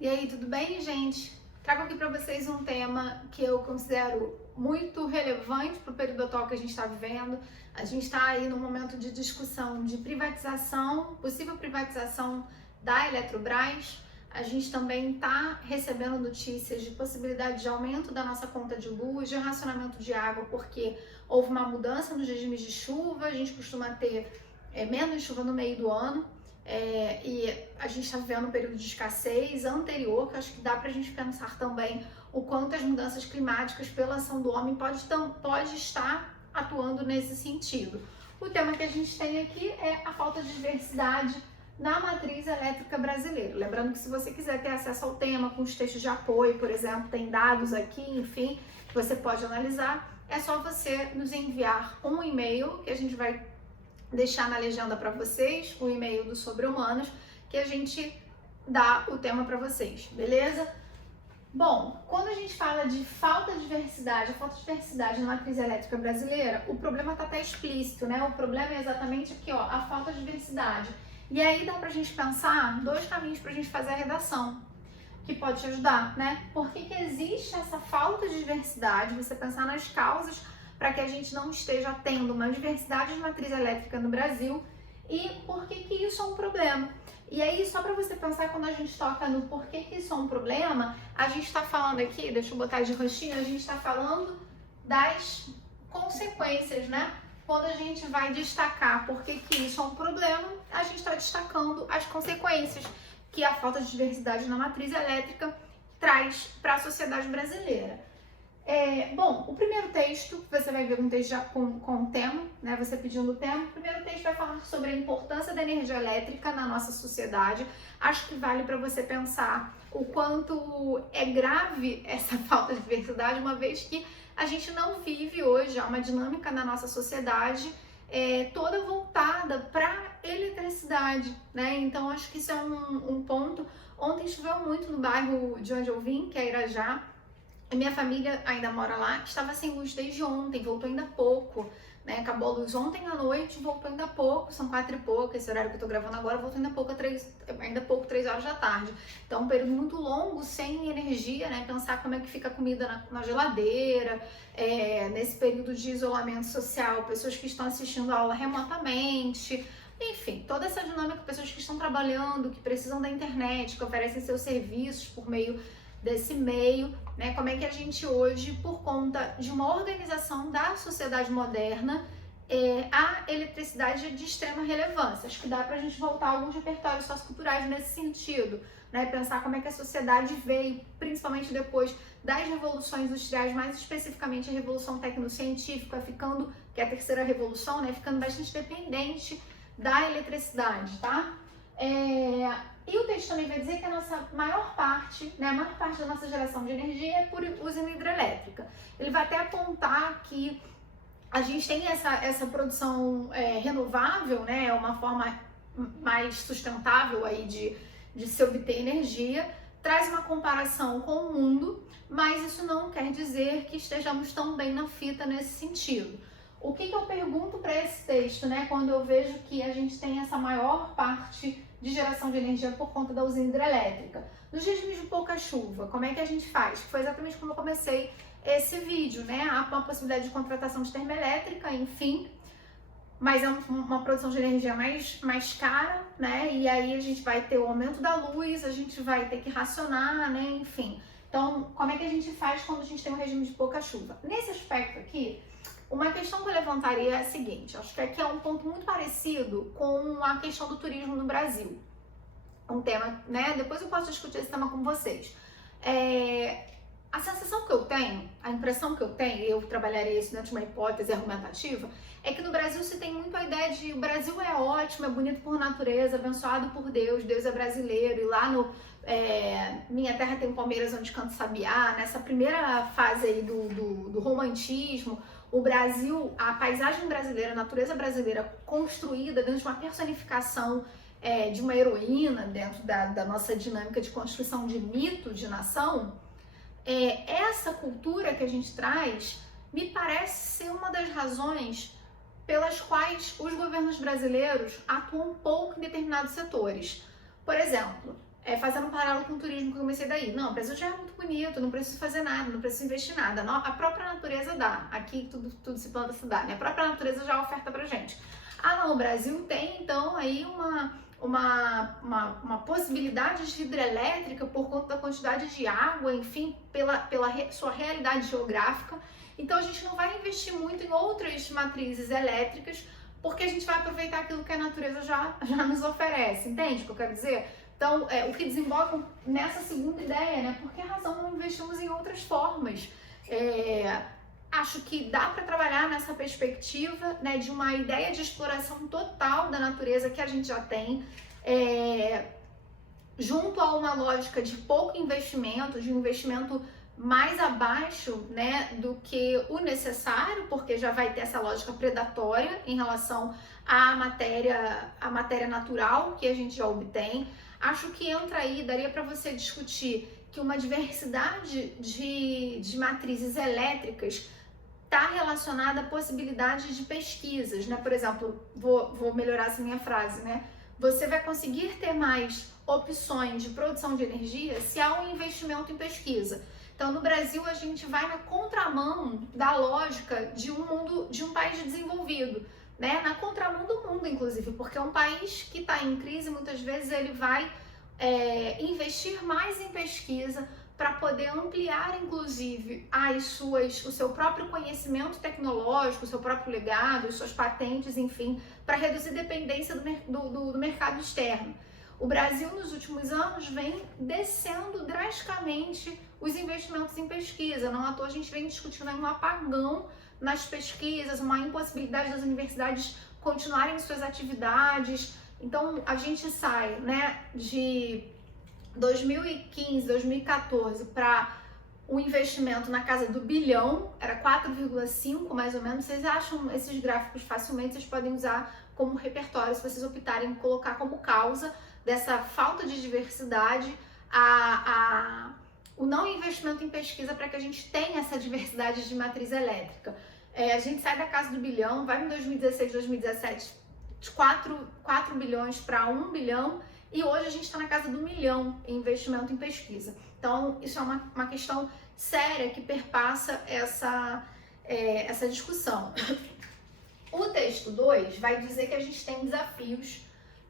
E aí, tudo bem, gente? Trago aqui para vocês um tema que eu considero muito relevante para o período atual que a gente está vivendo. A gente está aí no momento de discussão de privatização, possível privatização da Eletrobras. A gente também está recebendo notícias de possibilidade de aumento da nossa conta de luz, de racionamento de água, porque houve uma mudança nos regimes de chuva. A gente costuma ter menos chuva no meio do ano. E a gente está vivendo um período de escassez anterior, que acho que dá para a gente pensar também o quanto as mudanças climáticas pela ação do homem pode estar atuando nesse sentido. O tema que a gente tem aqui é a falta de diversidade na matriz elétrica brasileira. Lembrando que se você quiser ter acesso ao tema com os textos de apoio, por exemplo, tem dados aqui, enfim, que você pode analisar, é só você nos enviar um e-mail que a gente vai deixar na legenda para vocês, o e-mail do Sobre Humanos, que a gente dá o tema para vocês, beleza? Bom, quando a gente fala de falta de diversidade, na matriz elétrica brasileira, o problema está até explícito, né? O problema é exatamente aqui, ó, a falta de diversidade. E aí dá pra gente pensar dois caminhos pra gente fazer a redação, que pode te ajudar, né? Por que existe essa falta de diversidade? Você pensar nas causas para que a gente não esteja tendo uma diversidade de matriz elétrica no Brasil e por que isso é um problema. E aí, só para você pensar, quando a gente toca no porquê que isso é um problema, a gente está falando aqui, deixa eu botar de roxinho, a gente está falando das consequências, né? Quando a gente vai destacar por que isso é um problema, a gente está destacando as consequências que a falta de diversidade na matriz elétrica traz para a sociedade brasileira. Bom, o primeiro texto, você vai ver um texto já com o tema, né? Você pedindo o tema. O primeiro texto vai falar sobre a importância da energia elétrica na nossa sociedade. Acho que vale para você pensar o quanto é grave essa falta de diversidade, uma vez que a gente não vive hoje, há uma dinâmica na nossa sociedade toda voltada para eletricidade, né? Então acho que isso é um ponto. Ontem choveu muito no bairro de onde eu vim, que é Irajá. A minha família ainda mora lá, estava sem luz desde ontem, voltou ainda há pouco, né? Acabou a luz ontem à noite, voltou ainda há pouco, são 4 e pouco, esse horário que eu tô gravando agora, voltou ainda há pouco, 3 horas da tarde. Então, um período muito longo, sem energia, né? Pensar como é que fica a comida na geladeira, nesse período de isolamento social, pessoas que estão assistindo a aula remotamente, enfim, toda essa dinâmica, pessoas que estão trabalhando, que precisam da internet, que oferecem seus serviços por meio desse meio, né? Como é que a gente hoje, por conta de uma organização da sociedade moderna, a eletricidade é de extrema relevância. Acho que dá pra gente voltar a alguns repertórios socioculturais nesse sentido, né? Pensar como é que a sociedade veio, principalmente depois das revoluções industriais, mais especificamente a revolução tecnocientífica, que é a terceira revolução, né? Ficando bastante dependente da eletricidade, tá? E o texto também vai dizer que a nossa maior parte, né, a maior parte da nossa geração de energia é por usina hidrelétrica. Ele vai até apontar que a gente tem essa produção renovável, né, é uma forma mais sustentável aí de se obter energia, traz uma comparação com o mundo, mas isso não quer dizer que estejamos tão bem na fita nesse sentido. O que eu pergunto para esse texto, né, quando eu vejo que a gente tem essa maior parte de geração de energia por conta da usina hidrelétrica? Nos regimes de pouca chuva, como é que a gente faz? Foi exatamente como eu comecei esse vídeo, né? Há uma possibilidade de contratação de termoelétrica, enfim, mas é uma produção de energia mais cara, né? E aí a gente vai ter o aumento da luz, a gente vai ter que racionar, né? Enfim. Então, como é que a gente faz quando a gente tem um regime de pouca chuva? Nesse aspecto aqui, uma questão que eu levantaria é a seguinte, acho que aqui é um ponto muito parecido com a questão do turismo no Brasil. Um tema, né? Depois eu posso discutir esse tema com vocês. A sensação que eu tenho, a impressão que eu tenho, eu trabalharei isso dentro de uma hipótese argumentativa, é que no Brasil se tem muito a ideia de o Brasil é ótimo, é bonito por natureza, abençoado por Deus, Deus é brasileiro, e lá no Minha Terra tem o Palmeiras onde canta sabiá, nessa primeira fase aí do romantismo, o Brasil, a paisagem brasileira, a natureza brasileira construída dentro de uma personificação de uma heroína, dentro da nossa dinâmica de construção de mito de nação, essa cultura que a gente traz me parece ser uma das razões pelas quais os governos brasileiros atuam pouco em determinados setores. Por exemplo, fazendo um paralelo com o turismo que eu comecei daí. Não, o Brasil já é muito bonito, não preciso fazer nada, não preciso investir nada. A própria natureza dá. Aqui tudo se planta, se dá, né? A própria natureza já oferta pra gente. Ah, não, o Brasil tem, então, aí uma possibilidade de hidrelétrica por conta da quantidade de água, enfim, pela sua realidade geográfica. Então, a gente não vai investir muito em outras matrizes elétricas, porque a gente vai aproveitar aquilo que a natureza já nos oferece, entende o que eu quero dizer? Então, o que desemboca nessa segunda ideia, né? Por que razão não investimos em outras formas? Acho que dá para trabalhar nessa perspectiva, né, de uma ideia de exploração total da natureza que a gente já tem, junto a uma lógica de pouco investimento, de um investimento mais abaixo, né, do que o necessário, porque já vai ter essa lógica predatória em relação à matéria natural que a gente já obtém. Acho que entra aí, daria para você discutir que uma diversidade de matrizes elétricas está relacionada à possibilidade de pesquisas, né? Por exemplo, vou melhorar essa minha frase, né? Você vai conseguir ter mais opções de produção de energia se há um investimento em pesquisa. Então, no Brasil, a gente vai na contramão da lógica de um país desenvolvido, né? Na contramão do mundo, inclusive, porque um país que está em crise, muitas vezes, ele vai investir mais em pesquisa para poder ampliar, inclusive, o seu próprio conhecimento tecnológico, o seu próprio legado, as suas patentes, enfim, para reduzir a dependência do mercado externo. O Brasil, nos últimos anos, vem descendo drasticamente os investimentos em pesquisa. Não à toa a gente vem discutindo aí um apagão nas pesquisas, uma impossibilidade das universidades continuarem suas atividades. Então, a gente sai, né, de 2015, 2014 para um investimento na casa do bilhão, era 4,5 mais ou menos. Vocês acham esses gráficos facilmente, vocês podem usar como repertório, se vocês optarem em colocar como causa dessa falta de diversidade, o não investimento em pesquisa para que a gente tenha essa diversidade de matriz elétrica. A gente sai da casa do bilhão, vai em 2016, 2017, de 4 bilhões para 1 bilhão, e hoje a gente está na casa do 1 milhão em investimento em pesquisa. Então, isso é uma questão séria que perpassa essa discussão. O texto 2 vai dizer que a gente tem desafios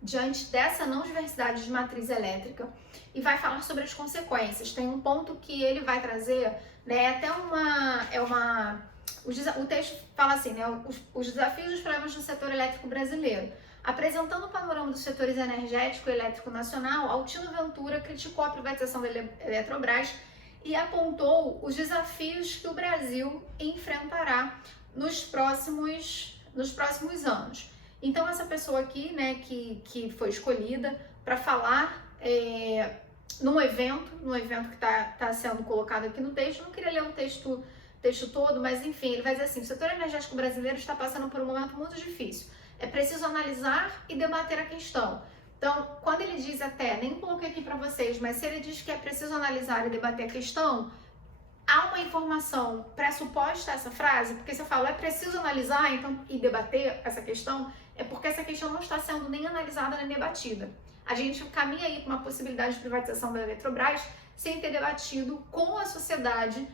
diante dessa não diversidade de matriz elétrica e vai falar sobre as consequências. Tem um ponto que ele vai trazer, né, o texto fala assim, né, os desafios e os problemas do setor elétrico brasileiro. Apresentando o panorama dos setores energético e elétrico nacional, Altino Ventura criticou a privatização da Eletrobras e apontou os desafios que o Brasil enfrentará nos próximos anos. Então, essa pessoa aqui, né, que foi escolhida para falar num evento que está sendo colocado aqui no texto, eu não queria ler o texto todo, mas enfim, ele vai dizer assim: o setor energético brasileiro está passando por um momento muito difícil. É preciso analisar e debater a questão. Então, quando ele diz nem coloquei aqui para vocês, mas se ele diz que é preciso analisar e debater a questão, há uma informação pressuposta a essa frase, porque se eu falo é preciso analisar e debater essa questão, é porque essa questão não está sendo nem analisada nem debatida. A gente caminha aí para uma possibilidade de privatização da Eletrobras sem ter debatido com a sociedade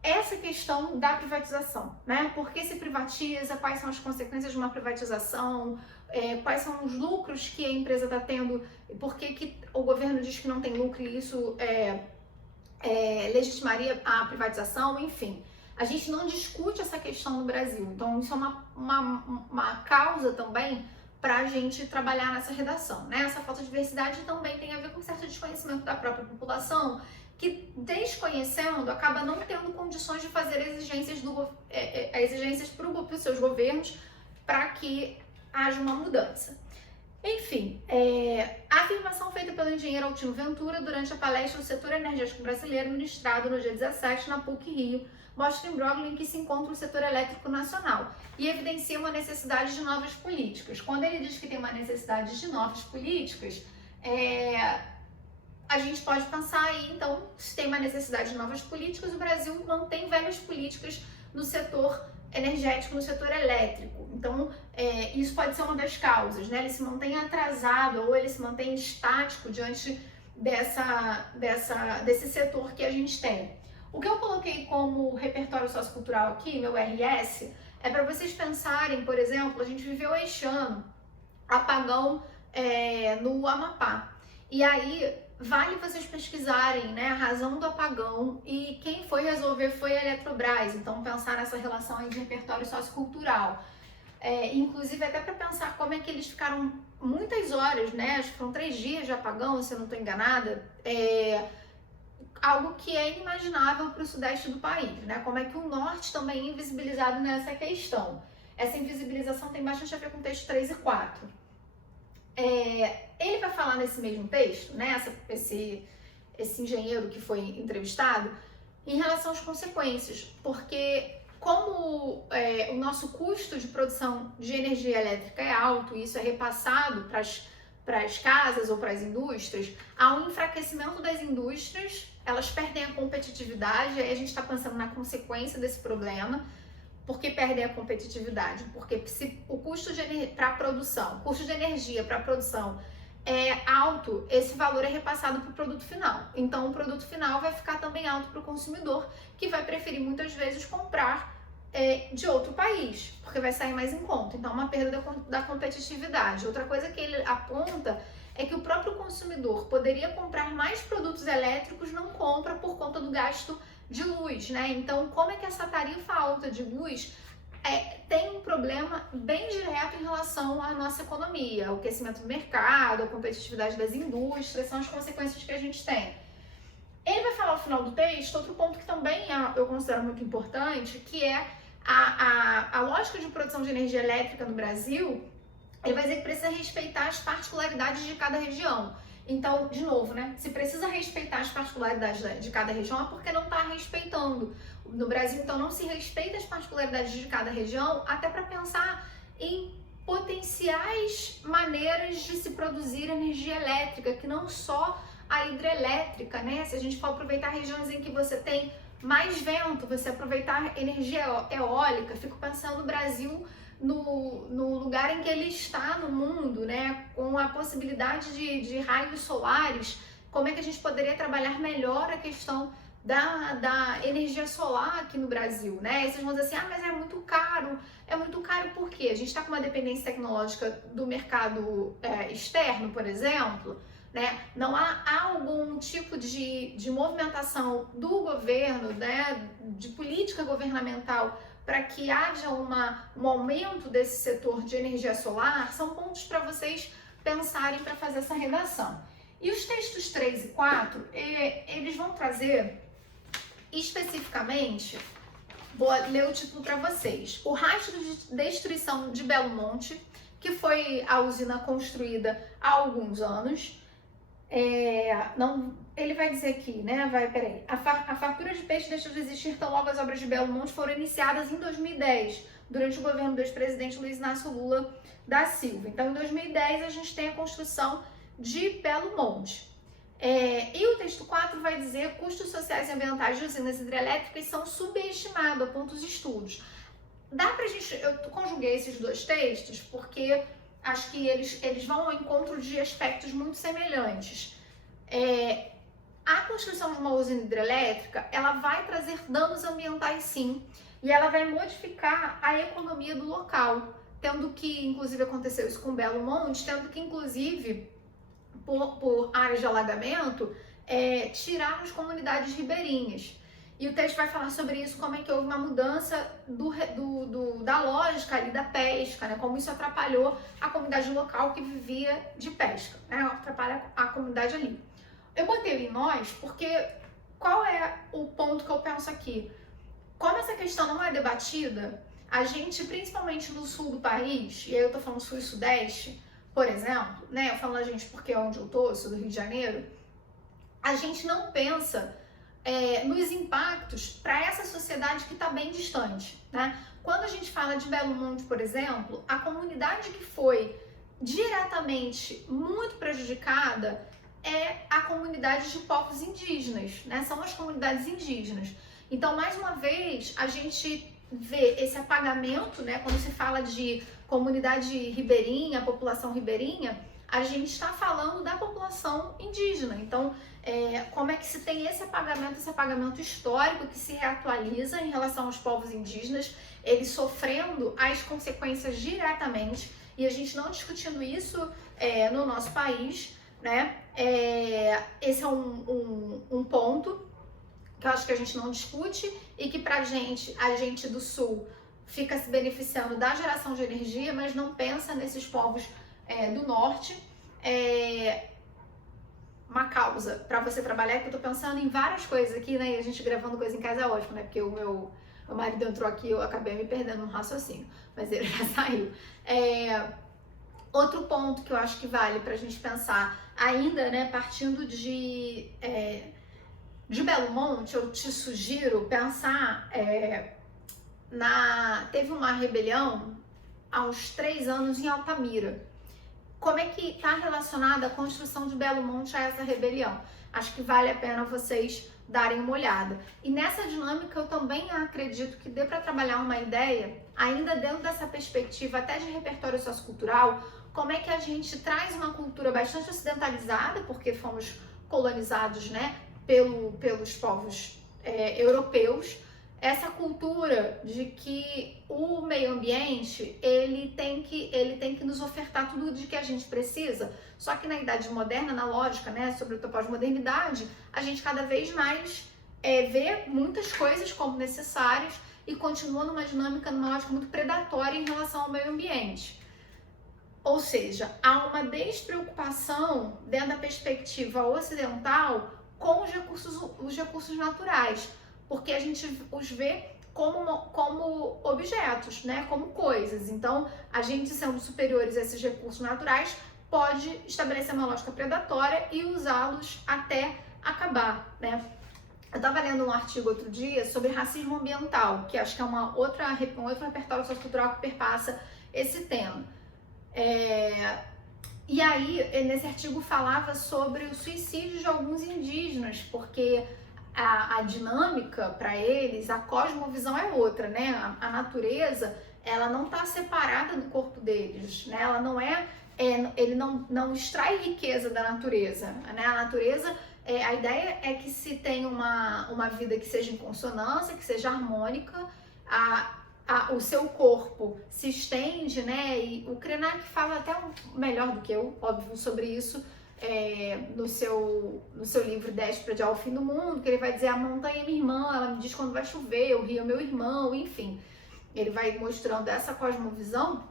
essa questão da privatização, né? Por que se privatiza, quais são as consequências de uma privatização, quais são os lucros que a empresa está tendo, por que o governo diz que não tem lucro e isso legitimaria a privatização, enfim. A gente não discute essa questão no Brasil, então isso é uma causa também para a gente trabalhar nessa redação, né? Essa falta de diversidade também tem a ver com certo desconhecimento da própria população, que desconhecendo acaba não tendo condições de fazer exigências para os seus governos para que haja uma mudança. Enfim, a afirmação feita pelo engenheiro Altino Ventura durante a palestra do setor energético brasileiro, ministrado no dia 17 na PUC-Rio, mostra o imbróglio em que se encontra o setor elétrico nacional e evidencia uma necessidade de novas políticas. Quando ele diz que tem uma necessidade de novas políticas, a gente pode pensar aí, então, se tem uma necessidade de novas políticas, o Brasil mantém velhas políticas no setor energético, no setor elétrico. Então, isso pode ser uma das causas, né? Ele se mantém atrasado ou ele se mantém estático diante desse setor que a gente tem. O que eu coloquei como repertório sociocultural aqui, meu RS, é para vocês pensarem, por exemplo, a gente viveu este ano apagão no Amapá. E aí, vale vocês pesquisarem, né, a razão do apagão, e quem foi resolver foi a Eletrobras. Então, pensar nessa relação aí de repertório sociocultural. Inclusive, até para pensar como é que eles ficaram muitas horas, né? Acho que foram 3 dias de apagão, se eu não estou enganada. Algo que é inimaginável para o sudeste do país, né? Como é que o norte também é invisibilizado nessa questão. Essa invisibilização tem bastante a ver com o texto 3 e 4. Ele vai falar nesse mesmo texto, né? Esse engenheiro que foi entrevistado, em relação às consequências, porque como o nosso custo de produção de energia elétrica é alto, e isso é repassado para as casas ou para as indústrias, há um enfraquecimento das indústrias, elas perdem a competitividade, aí a gente está pensando na consequência desse problema. Por que perdem a competitividade? Porque se o custo para a produção, custo de energia para a produção é alto, esse valor é repassado para o produto final. Então, o produto final vai ficar também alto para o consumidor, que vai preferir muitas vezes comprar de outro país, porque vai sair mais em conta. Então, uma perda da competitividade. Outra coisa que ele aponta é que o próprio consumidor poderia comprar mais produtos elétricos, não compra por conta do gasto de luz, né? Então, como é que essa tarifa alta de luz tem um problema bem direto em relação à nossa economia, o aquecimento do mercado, a competitividade das indústrias, são as consequências que a gente tem. Ele vai falar ao final do texto outro ponto que também eu considero muito importante, que é a lógica de produção de energia elétrica no Brasil. Ele vai dizer que precisa respeitar as particularidades de cada região. Então, de novo, né? Se precisa respeitar as particularidades de cada região, é porque não está respeitando. No Brasil, então, não se respeita as particularidades de cada região, até para pensar em potenciais maneiras de se produzir energia elétrica, que não só a hidrelétrica, né? Se a gente for aproveitar regiões em que você tem mais vento, você aproveitar energia eólica, fico pensando no Brasil, no lugar em que ele está no mundo, né, com a possibilidade de raios solares, como é que a gente poderia trabalhar melhor a questão da energia solar aqui no Brasil, né? E vocês vão dizer assim, mas é muito caro por quê? A gente está com uma dependência tecnológica do mercado externo, por exemplo, né? Não há algum tipo de movimentação do governo, né, de política governamental para que haja um aumento desse setor de energia solar. São pontos para vocês pensarem para fazer essa redação. E os textos 3 e 4, eles vão trazer especificamente, vou ler o título para vocês, o rastro de destruição de Belo Monte, que foi a usina construída há alguns anos. Ele vai dizer aqui, né? A fartura de peixe deixou de existir tão logo as obras de Belo Monte foram iniciadas em 2010, durante o governo do ex-presidente Luiz Inácio Lula da Silva. Então, em 2010, a gente tem a construção de Belo Monte. E o texto 4 vai dizer que custos sociais e ambientais de usinas hidrelétricas são subestimados, aponta os estudos. Eu conjuguei esses dois textos porque acho que eles vão ao encontro de aspectos muito semelhantes. A construção de uma usina hidrelétrica, ela vai trazer danos ambientais sim, e ela vai modificar a economia do local, tendo que, inclusive aconteceu isso com Belo Monte, tendo que, inclusive, por áreas de alagamento, tirar as comunidades ribeirinhas. E o texto vai falar sobre isso, como é que houve uma mudança da lógica ali da pesca, né? Como isso atrapalhou a comunidade local que vivia de pesca, né? Atrapalha a comunidade ali. Eu botei em nós porque qual é o ponto que eu penso aqui? Como essa questão não é debatida, a gente, principalmente no sul do país, e aí eu tô falando sul e sudeste, por exemplo, né? Eu falo a gente porque é onde eu tô, eu sou do Rio de Janeiro, a gente não pensa nos impactos para essa sociedade que está bem distante, né? Quando a gente fala de Belo Monte, por exemplo, a comunidade que foi diretamente muito prejudicada é a comunidade de povos indígenas, né? São as comunidades indígenas. Então, mais uma vez, a gente vê esse apagamento, né? Quando se fala de comunidade ribeirinha, população ribeirinha, a gente está falando da população indígena. Então, como é que se tem esse apagamento histórico que se reatualiza em relação aos povos indígenas, eles sofrendo as consequências diretamente, e a gente não discutindo isso no nosso país, né? Esse é um ponto que eu acho que a gente não discute e que pra gente, a gente do Sul, fica se beneficiando da geração de energia, mas não pensa nesses povos do Norte. Uma causa para você trabalhar, que eu tô pensando em várias coisas aqui, né? E a gente gravando coisa em casa é ótimo, né? Porque o meu marido entrou aqui, eu acabei me perdendo no raciocínio, mas ele já saiu. Outro ponto que eu acho que vale pra gente pensar, ainda, né, partindo de Belo Monte, eu te sugiro pensar teve uma rebelião há uns 3 anos em Altamira. Como é que está relacionada a construção de Belo Monte a essa rebelião? Acho que vale a pena vocês darem uma olhada. E nessa dinâmica eu também acredito que dê para trabalhar uma ideia, ainda dentro dessa perspectiva até de repertório sociocultural, como é que a gente traz uma cultura bastante ocidentalizada, porque fomos colonizados, né, pelos povos europeus, essa cultura de que o meio ambiente ele tem que nos ofertar tudo de que a gente precisa. Só que na idade moderna, na lógica, né, sobre a pós-modernidade, a gente cada vez mais vê muitas coisas como necessárias e continua numa dinâmica, numa lógica muito predatória em relação ao meio ambiente. Ou seja, há uma despreocupação dentro da perspectiva ocidental com os recursos naturais, porque a gente os vê como objetos, né, como coisas. Então, a gente, sendo superiores a esses recursos naturais, pode estabelecer uma lógica predatória e usá-los até acabar, né? Eu estava lendo um artigo outro dia sobre racismo ambiental, que acho que é um outro repertório sociocultural que perpassa esse tema. E aí, nesse artigo falava sobre o suicídio de alguns indígenas, porque a dinâmica para eles, a cosmovisão é outra, né? A natureza, ela não está separada do corpo deles, né? Ela não ele não extrai riqueza da natureza, né? A natureza, a ideia é que se tenha uma vida que seja em consonância, que seja harmônica, o seu corpo se estende, né? E o Krenak fala até melhor do que eu, óbvio, sobre isso, no seu livro Déspera ao Fim do Mundo, que ele vai dizer: a montanha é minha irmã, ela me diz quando vai chover, o rio é meu irmão, enfim. Ele vai mostrando essa cosmovisão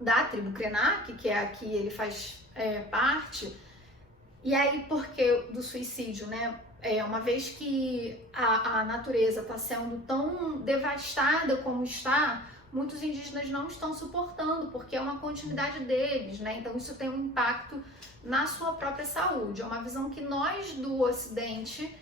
da tribo Krenak, que é a que ele faz parte. E aí, por que do suicídio, né? Uma vez que a natureza está sendo tão devastada como está, muitos indígenas não estão suportando, porque é uma continuidade deles, né? Então isso tem um impacto na sua própria saúde. É uma visão que nós do Ocidente,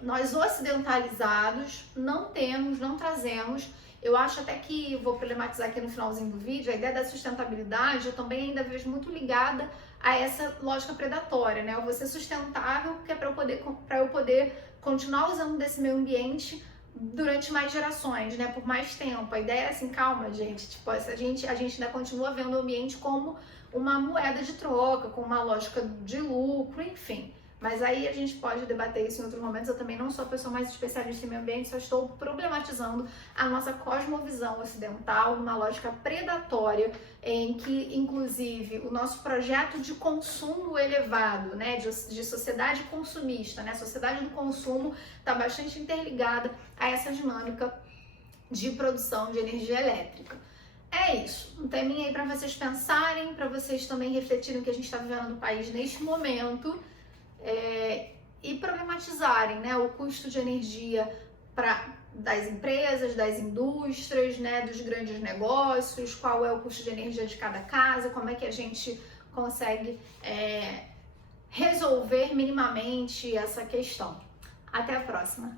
nós ocidentalizados, não temos, não trazemos. Eu acho até que, vou problematizar aqui no finalzinho do vídeo, a ideia da sustentabilidade eu também ainda vejo muito ligada a essa lógica predatória, né? Eu vou ser sustentável, que é para eu poder continuar usando desse meio ambiente durante mais gerações, né? Por mais tempo. A ideia é assim: calma, gente. Tipo, a gente ainda continua vendo o ambiente como uma moeda de troca, com uma lógica de lucro, enfim. Mas aí a gente pode debater isso em outros momentos. Eu também não sou a pessoa mais especialista em meio ambiente, só estou problematizando a nossa cosmovisão ocidental, uma lógica predatória, em que, inclusive, o nosso projeto de consumo elevado, né, de sociedade consumista, né, a sociedade do consumo, está bastante interligada a essa dinâmica de produção de energia elétrica. É isso, um teminha aí para vocês pensarem, para vocês também refletirem o que a gente está vivendo no país neste momento. E problematizarem, né, o custo de energia das empresas, das indústrias, né, dos grandes negócios, qual é o custo de energia de cada casa, como é que a gente consegue resolver minimamente essa questão. Até a próxima!